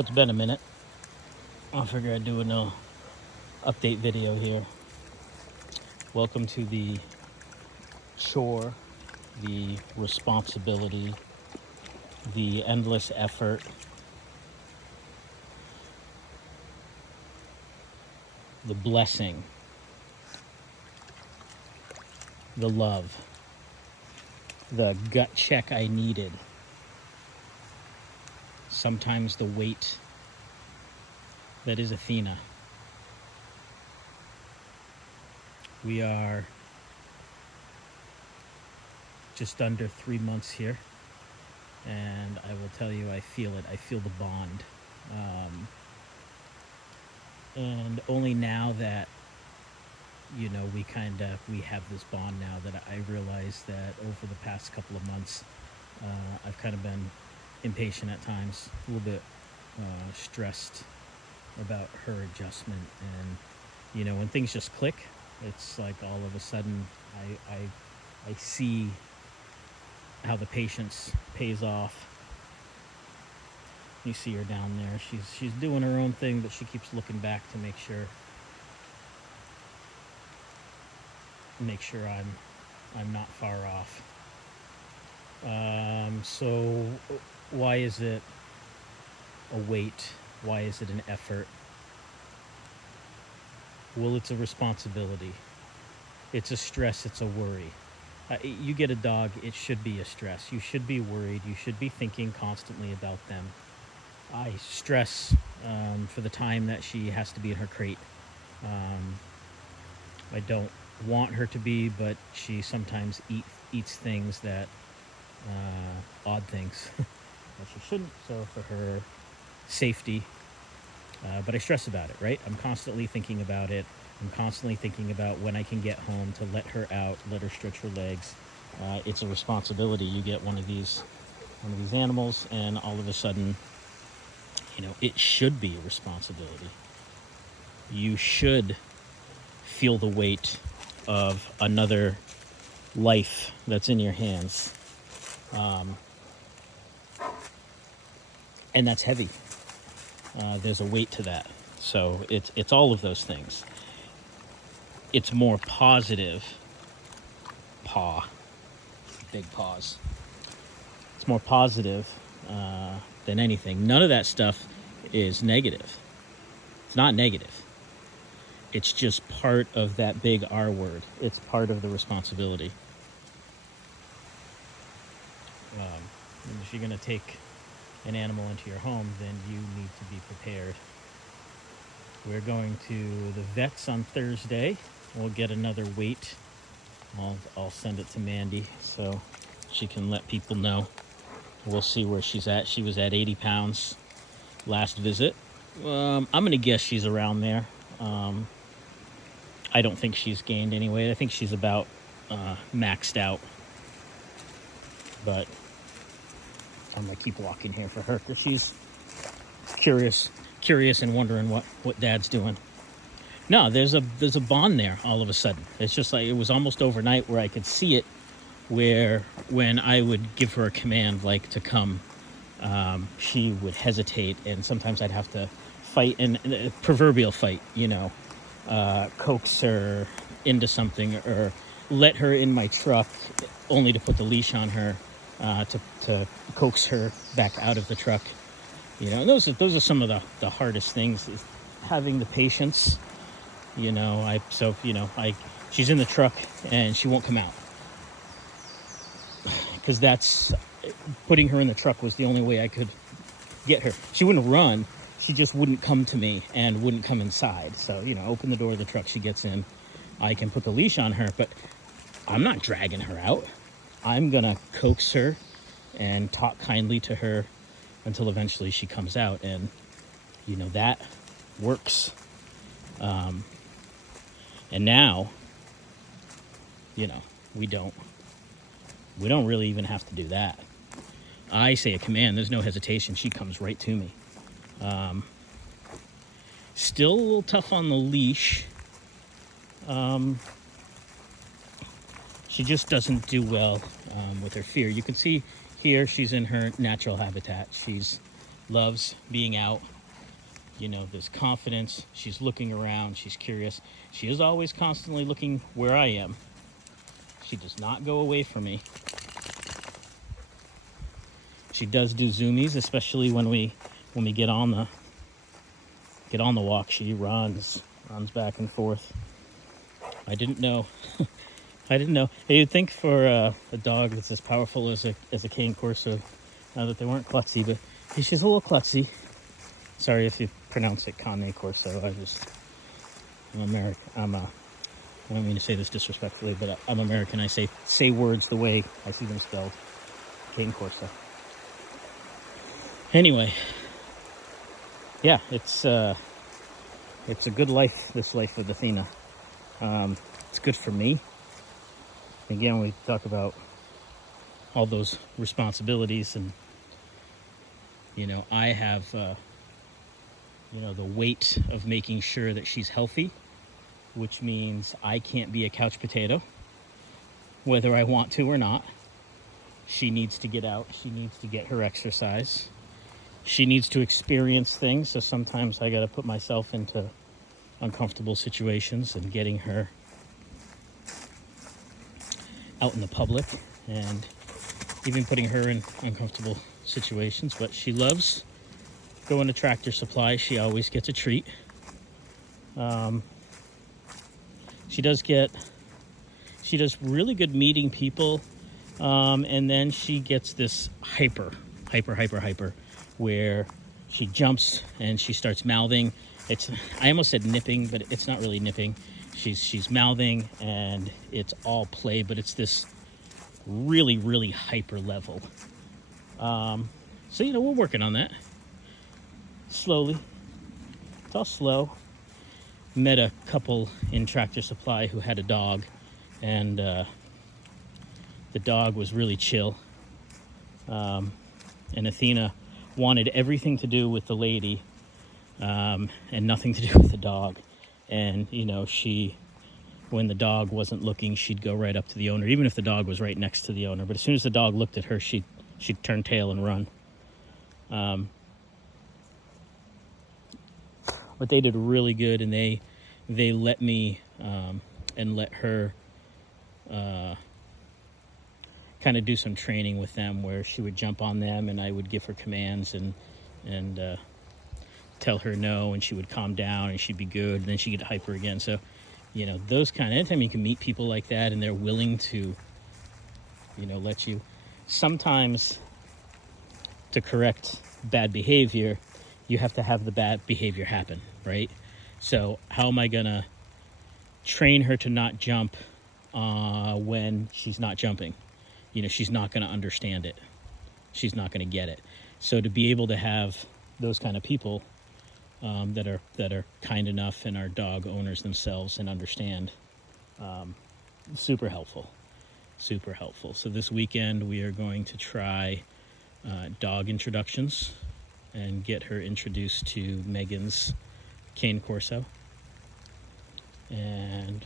So it's been a minute. I figure I'd do an update video here. Welcome to the chore, the responsibility, the endless effort, the blessing, the love, the gut check I needed, sometimes the weight that is Athena. We are just under 3 months here, and I will tell you, I feel it. I feel the bond. And only now that, we have this bond now, that I realize that over the past couple of months, I've kind of been impatient at times, a little bit stressed about her adjustment. And when things just click, it's like all of a sudden I see how the patience pays off. You see her down there, she's doing her own thing, but she keeps looking back to make sure I'm not far off. So why is it a weight? Why is it an effort? Well, it's a responsibility. It's a stress. It's a worry. You get a dog, it should be a stress. You should be worried. You should be thinking constantly about them. I stress for the time that she has to be in her crate. I don't want her to be, but she sometimes eats things that odd things that she shouldn't. So for her safety, but I stress about it, right? I'm constantly thinking about it. I'm constantly thinking about when I can get home to let her out, let her stretch her legs. It's a responsibility. You get one of these animals, and all of a sudden, it should be a responsibility. You should feel the weight of another life that's in your hands. And that's heavy. There's a weight to that. So it's all of those things. It's more positive. Big paws. It's more positive than anything. None of that stuff is negative. It's not negative. It's just part of that big R word. It's part of the responsibility. And if you're going to take an animal into your home, then you need to be prepared. We're going to the vet's on Thursday. We'll get another weight. I'll send it to Mandy so she can let people know. We'll see where she's at. She was at 80 pounds last visit. I'm going to guess she's around there. I don't think she's gained any weight. I think she's about maxed out. But I'm going to keep walking here for her because she's curious and wondering what Dad's doing. No, there's a bond there all of a sudden. It's just like it was almost overnight where I could see it, where when I would give her a command like to come, she would hesitate, and sometimes I'd have to fight, and proverbial fight, coax her into something or let her in my truck only to put the leash on her to coax her back out of the truck. And those are some of the hardest things, is having the patience. She's in the truck and she won't come out because that's putting her in the truck was the only way I could get her. She wouldn't run. She just wouldn't come to me and wouldn't come inside. So, open the door of the truck, she gets in. I can put the leash on her, but I'm not dragging her out. I'm going to coax her and talk kindly to her until eventually she comes out. And, that works. And now, we don't really even have to do that. I say a command, there's no hesitation. She comes right to me. Still a little tough on the leash. She just doesn't do well with her fear. You can see here she's in her natural habitat. She's loves being out. You know, there's confidence. She's looking around. She's curious. She is always constantly looking where I am. She does not go away from me. She does do zoomies, especially when we get on the walk. She runs back and forth. I didn't know. I didn't know. You'd think for a dog that's as powerful as a Cane Corso, that they weren't klutzy, but she's a little klutzy. Sorry if you pronounce it Cane Corso. I'm American. I don't mean to say this disrespectfully, but I'm American. I say words the way I see them spelled. Cane Corso. Anyway, yeah, it's a good life. This life with Athena. It's good for me. Again, we talk about all those responsibilities, and you know, I have the weight of making sure that she's healthy, which means I can't be a couch potato, whether I want to or not. She needs to get out. She needs to get her exercise. She needs to experience things. So sometimes I got to put myself into uncomfortable situations, and getting her out in the public, and even putting her in uncomfortable situations. But she loves going to Tractor Supply. She always gets a treat. She does really good meeting people, and then she gets this hyper, where she jumps and she starts mouthing. I almost said nipping, but it's not really nipping. She's mouthing, and it's all play, but it's this really, really hyper level. So, we're working on that slowly. It's all slow. Met a couple in Tractor Supply who had a dog, and the dog was really chill. And Athena wanted everything to do with the lady, and nothing to do with the dog. And, when the dog wasn't looking, she'd go right up to the owner, even if the dog was right next to the owner. But as soon as the dog looked at her, she'd turn tail and run. But they did really good, and they let me and let her kind of do some training with them, where she would jump on them, and I would give her commands and tell her no, and she would calm down, and she'd be good, and then she'd get hyper again. So, those kind of, anytime you can meet people like that and they're willing to, let you, sometimes to correct bad behavior, you have to have the bad behavior happen, right? So how am I gonna train her to not jump when she's not jumping? She's not gonna understand it. She's not gonna get it. So to be able to have those kind of people that are kind enough, and are dog owners themselves and understand, super helpful. So this weekend we are going to try dog introductions and get her introduced to Megan's Cane Corso, and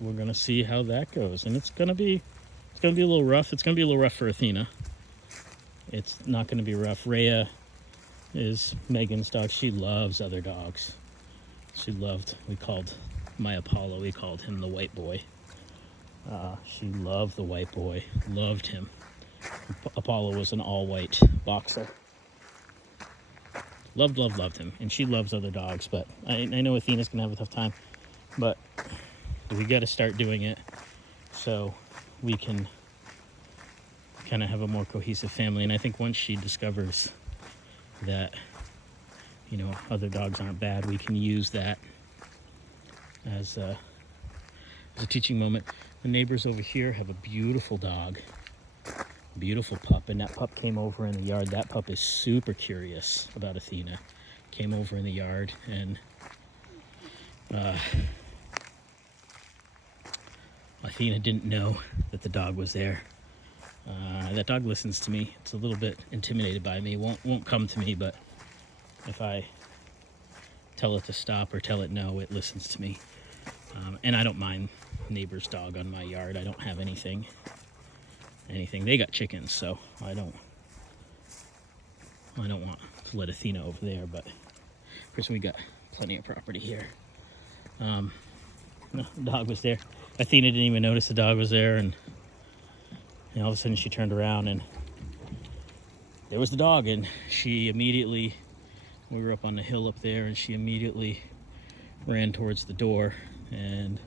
we're gonna see how that goes. And it's gonna be a little rough. It's gonna be a little rough for Athena. It's not gonna be rough. Rhea is Megan's dog. She loves other dogs. We called my Apollo, we called him the white boy. She loved the white boy, loved him. Apollo was an all-white boxer. Loved him. And she loves other dogs, but I know Athena's gonna have a tough time. But we gotta start doing it so we can kind of have a more cohesive family. And I think once she discovers that, other dogs aren't bad, we can use that as a teaching moment. The neighbors over here have a beautiful dog, beautiful pup, and that pup came over in the yard. That pup is super curious about Athena. Came over in the yard, and Athena didn't know that the dog was there. That dog listens to me. It's a little bit intimidated by me. Won't come to me, but if I tell it to stop or tell it no, it listens to me. And I don't mind neighbor's dog on my yard. I don't have anything. They got chickens, so I don't want to let Athena over there, but first we got plenty of property here. No, the dog was there. Athena didn't even notice the dog was there, and all of a sudden she turned around and there was the dog, and she immediately, we were up on the hill up there, and she immediately ran towards the door, and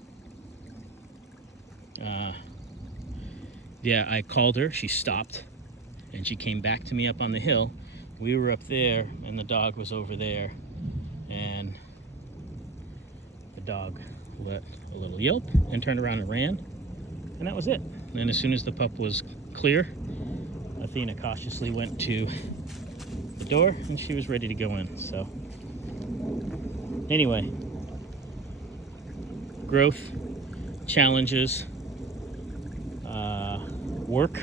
yeah, I called her, she stopped, and she came back to me up on the hill. We were up there, and the dog was over there, and the dog let a little yelp and turned around and ran, and that was it. And then as soon as the pup was clear, Athena cautiously went to the door, and she was ready to go in. So anyway, growth, challenges, work,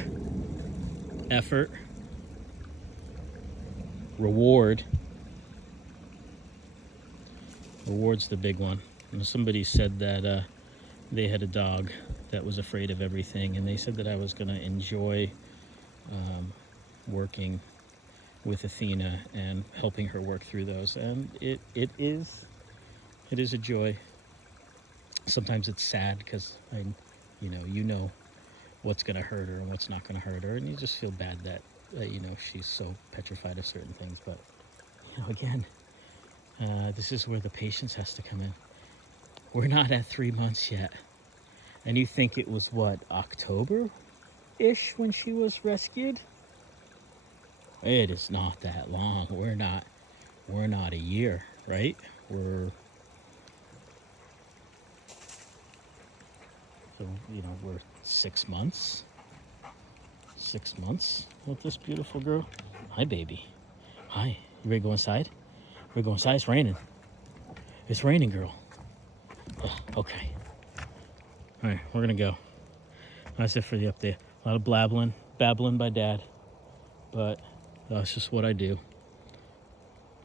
effort, reward. Reward's the big one. And somebody said that they had a dog that was afraid of everything, and they said that I was going to enjoy working with Athena and helping her work through those, and it is a joy. Sometimes it's sad because you know what's going to hurt her and what's not going to hurt her, and you just feel bad that she's so petrified of certain things. But again, this is where the patience has to come in. We're not at 3 months yet, and you think it was what, October-ish when she was rescued? It is not that long. We're not a year, right? We're 6 months. 6 months with this beautiful girl. Hi, baby. Hi. You ready to go inside? We're going inside. It's raining. It's raining, girl. Oh, okay. All right, we're gonna go. That's it for the update. A lot of babbling by Dad, but that's just what I do.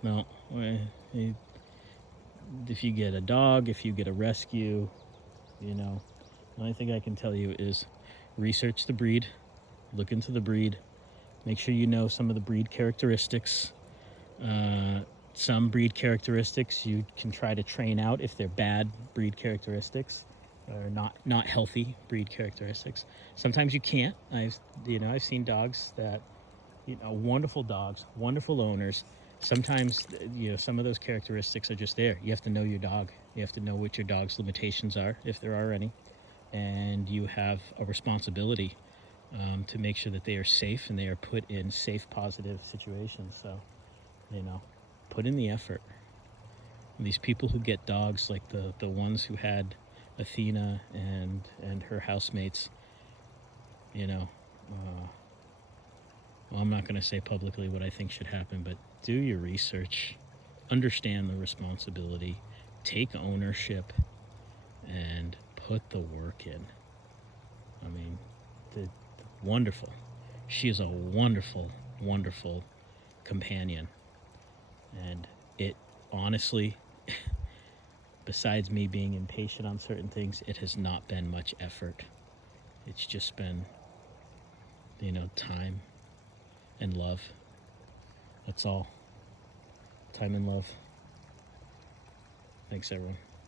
No, if you get a dog, if you get a rescue, the only thing I can tell you is research the breed, look into the breed, make sure you know some of the breed characteristics. Some breed characteristics you can try to train out if they're bad breed characteristics or not healthy breed characteristics. Sometimes you can't. I've seen dogs that, wonderful dogs, wonderful owners. Sometimes, some of those characteristics are just there. You have to know your dog. You have to know what your dog's limitations are, if there are any. And you have a responsibility to make sure that they are safe and they are put in safe, positive situations. So, put in the effort. And these people who get dogs, like the ones who had Athena and her housemates, well, I'm not going to say publicly what I think should happen, but do your research, understand the responsibility, take ownership, and put the work in. I mean, wonderful. She is a wonderful, wonderful companion. And it honestly, besides me being impatient on certain things, it has not been much effort. It's just been, time and love. That's all. Time and love. Thanks, everyone.